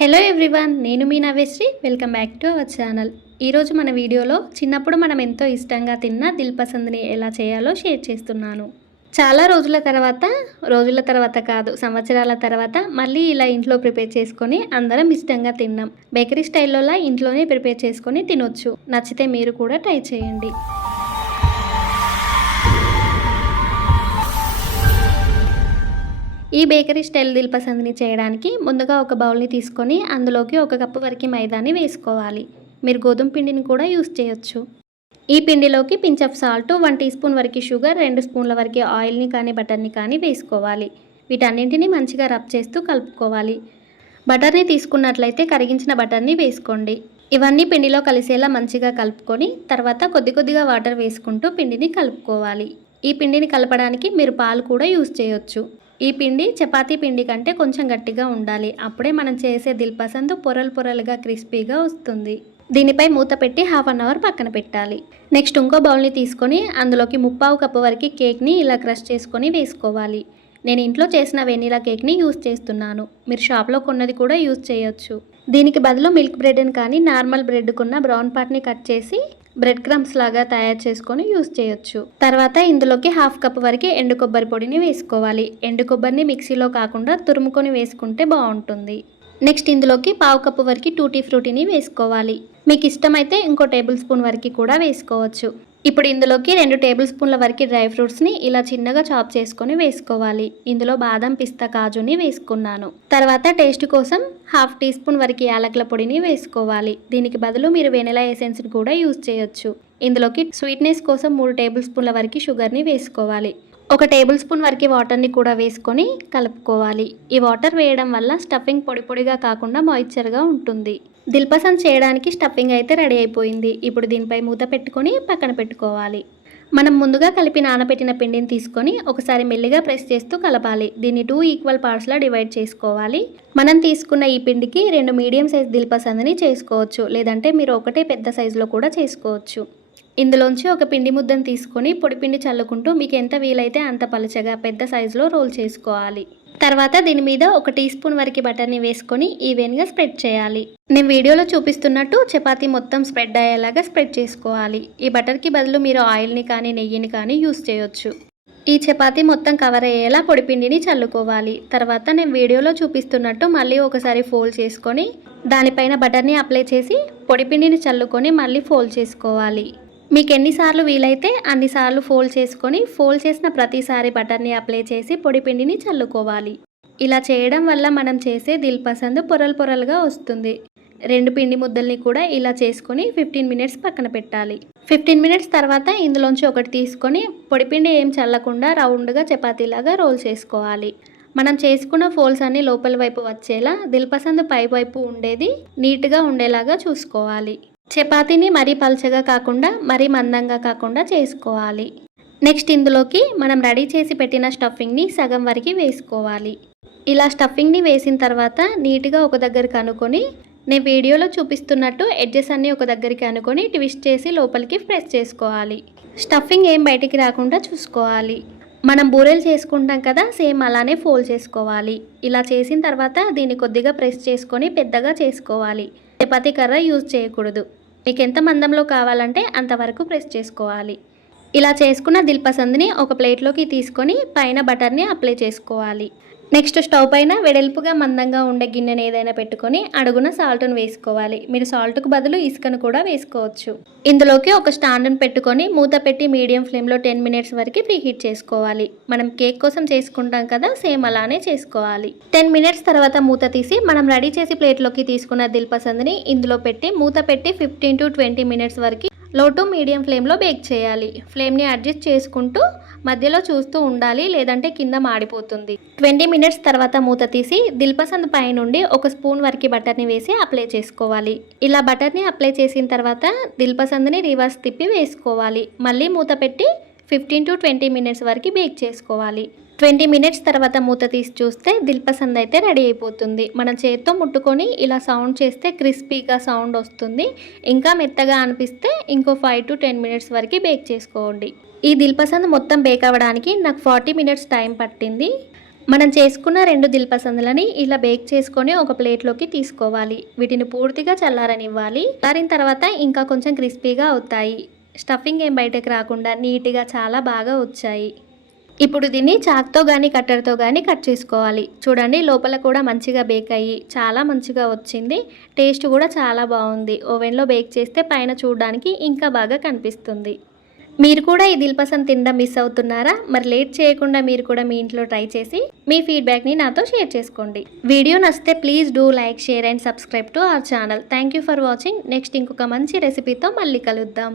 Hello everyone, నేను మీ Navyasri. Welcome back to our channel. ఈరోజు మన వీడియోలో చిన్నప్పుడు మనం ఎంతో ఇష్టంగా తిన్న దిల్ పసంద్ని ఎలా చేయాలో షేర్ చేస్తున్నాను. చాలా రోజుల తర్వాత కాదు, సంవత్సరాల తర్వాత మళ్ళీ ఇలా ఇంట్లో ప్రిపేర్ చేసుకొని అందరం ఇష్టంగా తిన్నాం. బేకరీ స్టైల్లోలా ఇంట్లోనే ప్రిపేర్ చేసుకొని తినొచ్చు. నచ్చితే మీరు కూడా ట్రై చేయండి. ఈ బేకరీ స్టైల్ దిల్ పసంద్ని చేయడానికి ముందుగా ఒక బౌల్ని తీసుకొని అందులోకి 1 కప్పు వరకు మైదాని వేసుకోవాలి. మీరు గోధుమ పిండిని కూడా యూస్ చేయొచ్చు. ఈ పిండిలోకి pinch of salt, 1 teaspoon వరకు షుగర్, 2 స్పూన్ల వరకు ఆయిల్ని కానీ బటర్ని కానీ వేసుకోవాలి. వీటన్నింటినీ మంచిగా రబ్ చేస్తూ కలుపుకోవాలి. బటర్ని తీసుకున్నట్లయితే కరిగించిన బటర్ని వేసుకోండి. ఇవన్నీ పిండిలో కలిసేలా మంచిగా కలుపుకొని తర్వాత కొద్దిగా వాటర్ వేసుకుంటూ పిండిని కలుపుకోవాలి. ఈ పిండిని కలపడానికి మీరు పాలు కూడా యూస్ చేయొచ్చు. ఈ పిండి చపాతీ పిండి కంటే కొంచెం గట్టిగా ఉండాలి. అప్పుడే మనం చేసే దిల్ పసంద్ పొరలుగా క్రిస్పీగా వస్తుంది. దీనిపై మూత పెట్టి 1/2 అవర్ పక్కన పెట్టాలి. నెక్స్ట్ ఇంకో బౌల్ని తీసుకొని అందులోకి 3/4 కప్పు వరకు కేక్ని ఇలా క్రష్ చేసుకొని వేసుకోవాలి. నేను ఇంట్లో చేసిన వెనీలా కేక్ని యూస్ చేస్తున్నాను. మీరు షాప్లో కొన్నది కూడా యూస్ చేయొచ్చు. దీనికి బదులు మిల్క్ బ్రెడ్ని కానీ నార్మల్ బ్రెడ్కున్న బ్రౌన్ పార్ట్ని కట్ చేసి బ్రెడ్ క్రమ్స్ లాగా తయారు చేసుకొని యూస్ చేయొచ్చు. తర్వాత ఇందులోకి 1/2 కప్పు వరకు ఎండు కొబ్బరి పొడిని వేసుకోవాలి. ఎండు కొబ్బరిని మిక్సీలో కాకుండా తురుముకొని వేసుకుంటే బాగుంటుంది. నెక్స్ట్ ఇందులోకి 1/4 కప్పు వరకు టూటీ ఫ్రూటీని వేసుకోవాలి. మీకు ఇష్టమైతే ఇంకో టేబుల్ స్పూన్ వరకు కూడా వేసుకోవచ్చు. ఇప్పుడు ఇందులోకి 2 టేబుల్ స్పూన్ల వరకు డ్రై ఫ్రూట్స్ని ఇలా చిన్నగా చాప్ చేసుకొని వేసుకోవాలి. ఇందులో బాదం, పిస్తా, కాజుని వేసుకున్నాను. తర్వాత టేస్ట్ కోసం 1/2 టీ స్పూన్ వరకు యాలకుల పొడిని వేసుకోవాలి. దీనికి బదులు మీరు వెనిలా ఎసెన్స్ని కూడా యూస్ చేయొచ్చు. ఇందులోకి స్వీట్నెస్ కోసం 3 టేబుల్ స్పూన్ల వరకు షుగర్ని వేసుకోవాలి. 1 టేబుల్ స్పూన్ వరకు వాటర్ని కూడా వేసుకొని కలుపుకోవాలి. ఈ వాటర్ వేయడం వల్ల స్టఫింగ్ పొడిగా కాకుండా మాయిశ్చర్గా ఉంటుంది. దిల్ పసంద్ చేయడానికి స్టఫింగ్ అయితే రెడీ అయిపోయింది. ఇప్పుడు దీనిపై మూత పెట్టుకొని పక్కన పెట్టుకోవాలి. మనం ముందుగా కలిపి నానబెట్టిన పిండిని తీసుకొని ఒకసారి మెల్లిగా ప్రెస్ చేస్తూ కలపాలి. దీన్ని 2 ఈక్వల్ పార్ట్స్లా డివైడ్ చేసుకోవాలి. మనం తీసుకున్న ఈ పిండికి 2 మీడియం సైజ్ దిల్ పసంద్ని చేసుకోవచ్చు. లేదంటే మీరు ఒకటే పెద్ద సైజులో కూడా చేసుకోవచ్చు. ఇందులోంచి ఒక పిండి ముద్దను తీసుకొని పొడిపిండి చల్లుకుంటూ మీకు ఎంత వీలైతే అంత పలుచగా పెద్ద సైజులో రోల్ చేసుకోవాలి. తర్వాత దీని మీద 1 టీ స్పూన్ వరకు బటర్ని వేసుకొని ఈవెన్గా స్ప్రెడ్ చేయాలి. నేను వీడియోలో చూపిస్తున్నట్టు చపాతీ మొత్తం స్ప్రెడ్ అయ్యేలాగా స్ప్రెడ్ చేసుకోవాలి. ఈ బటర్కి బదులు మీరు ఆయిల్ని కానీ నెయ్యిని కానీ యూస్ చేయొచ్చు. ఈ చపాతీ మొత్తం కవర్ అయ్యేలా పొడిపిండిని చల్లుకోవాలి. తర్వాత నేను వీడియోలో చూపిస్తున్నట్టు మళ్ళీ ఒకసారి ఫోల్డ్ చేసుకొని దానిపైన బటర్ని అప్లై చేసి పొడిపిండిని చల్లుకొని మళ్ళీ ఫోల్డ్ చేసుకోవాలి. మీకు ఎన్నిసార్లు వీలైతే అన్నిసార్లు ఫోల్డ్ చేసుకొని ఫోల్డ్ చేసిన ప్రతిసారి బటర్ని అప్లై చేసి పొడిపిండిని చల్లుకోవాలి. ఇలా చేయడం వల్ల మనం చేసే దిల్ పసంద్ పొరలుగా వస్తుంది. 2 పిండి ముద్దల్ని కూడా ఇలా చేసుకొని 15 మినిట్స్ పక్కన పెట్టాలి. 15 మినిట్స్ తర్వాత ఇందులోంచి ఒకటి తీసుకొని పొడిపిండి ఏం చల్లకుండా రౌండ్గా చపాతీలాగా రోల్ చేసుకోవాలి. మనం చేసుకున్న ఫోల్డ్స్ అన్ని లోపల వైపు వచ్చేలా దిల్ పసంద్ పై వైపు ఉండేది నీట్గా ఉండేలాగా చూసుకోవాలి. చపాతీని మరీ పల్చగా కాకుండా మరీ మందంగా కాకుండా చేసుకోవాలి. నెక్స్ట్ ఇందులోకి మనం రెడీ చేసి పెట్టిన స్టఫింగ్ని సగం వరకు వేసుకోవాలి. ఇలా స్టఫింగ్ని వేసిన తర్వాత నీట్గా ఒక దగ్గరికి అనుకొని నేను వీడియోలో చూపిస్తున్నట్టు ఎడ్జెస్ అన్నీ ఒక దగ్గరికి అనుకొని ట్విస్ట్ చేసి లోపలికి ప్రెస్ చేసుకోవాలి. స్టఫింగ్ ఏం బయటికి రాకుండా చూసుకోవాలి. మనం బూరెలు చేసుకుంటాం కదా, సేమ్ అలానే ఫోల్డ్ చేసుకోవాలి. ఇలా చేసిన తర్వాత దీన్ని కొద్దిగా ప్రెస్ చేసుకొని పెద్దగా చేసుకోవాలి. చపాతీ కర్ర యూజ్ చేయకూడదు. మీకు ఎంత మందంలో కావాలంటే అంతవరకు ప్రెస్ చేసుకోవాలి. ఇలా చేసుకున్న దిల్ పసంద్ని ఒక ప్లేట్లోకి తీసుకొని పైన బటర్ని అప్లై చేసుకోవాలి. నెక్స్ట్ స్టవ్ పైన వెడల్పుగా మందంగా ఉండే గిన్నెను ఏదైనా పెట్టుకొని అడుగున సాల్ట్ను వేసుకోవాలి. మీరు సాల్ట్కు బదులు ఇసుకను కూడా వేసుకోవచ్చు. ఇందులోకి ఒక స్టాండ్ను పెట్టుకొని మూత పెట్టి మీడియం ఫ్లేమ్లో 10 మినిట్స్ వరకు ప్రీహీట్ చేసుకోవాలి. మనం కేక్ కోసం చేసుకుంటాం కదా, సేమ్ అలానే చేసుకోవాలి. 10 మినిట్స్ తర్వాత మూత తీసి మనం రెడీ చేసి ప్లేట్లోకి తీసుకున్న దిల్ పసంద్ని ఇందులో పెట్టి మూత పెట్టి 15 to 20 మినిట్స్ వరకు లో టు మీడియం ఫ్లేమ్లో బేక్ చేయాలి. ఫ్లేమ్ని అడ్జస్ట్ చేసుకుంటూ మధ్యలో చూస్తూ ఉండాలి, లేదంటే కింద మాడిపోతుంది. 20 మినిట్స్ తర్వాత మూత తీసి దిల్ పసంద్ పై నుండి 1 స్పూన్ వరకు బటర్ని వేసి అప్లై చేసుకోవాలి. ఇలా బటర్ని అప్లై చేసిన తర్వాత దిల్ పసంద్ని రివర్స్ తిప్పి వేసుకోవాలి. మళ్ళీ మూత పెట్టి 15 to 20 మినిట్స్ వరకు బేక్ చేసుకోవాలి. 20 మినిట్స్ తర్వాత మూత తీసి చూస్తే దిల్ పసంద్ అయితే రెడీ అయిపోతుంది. మన చేతితో ముట్టుకొని ఇలా సౌండ్ చేస్తే క్రిస్పీగా సౌండ్ వస్తుంది. ఇంకా మెత్తగా అనిపిస్తే ఇంకో 5 to 10 మినిట్స్ వరకు బేక్ చేసుకోండి. ఈ దిల్ పసంద్ మొత్తం బేక్ అవ్వడానికి నాకు 40 మినిట్స్ టైం పట్టింది. మనం చేసుకున్న 2 దిల్పసందులని ఇలా బేక్ చేసుకొని ఒక ప్లేట్లోకి తీసుకోవాలి. వీటిని పూర్తిగా చల్లారనివ్వాలి. చల్లారిన తర్వాత ఇంకా కొంచెం క్రిస్పీగా అవుతాయి. స్టఫింగ్ ఏం బయటకు రాకుండా నీట్గా చాలా బాగా వచ్చాయి. ఇప్పుడు దీన్ని చాక్తో కానీ కట్టర్తో కానీ కట్ చేసుకోవాలి. చూడండి లోపల కూడా మంచిగా బేక్ అయ్యి చాలా మంచిగా వచ్చింది. టేస్ట్ కూడా చాలా బాగుంది. ఓవెన్లో బేక్ చేస్తే పైన చూడడానికి ఇంకా బాగా కనిపిస్తుంది. మీరు కూడా ఈ దిల్పసంద్ తినడం మిస్ అవుతున్నారా? మరి లేట్ చేయకుండా మీరు కూడా మీ ఇంట్లో ట్రై చేసి మీ ఫీడ్బ్యాక్ని నాతో షేర్ చేసుకోండి. వీడియో నచ్చితే please do like, share and subscribe to our channel. Thank you for watching. Next ఇంకొక మంచి రెసిపీతో మళ్ళీ కలుద్దాం.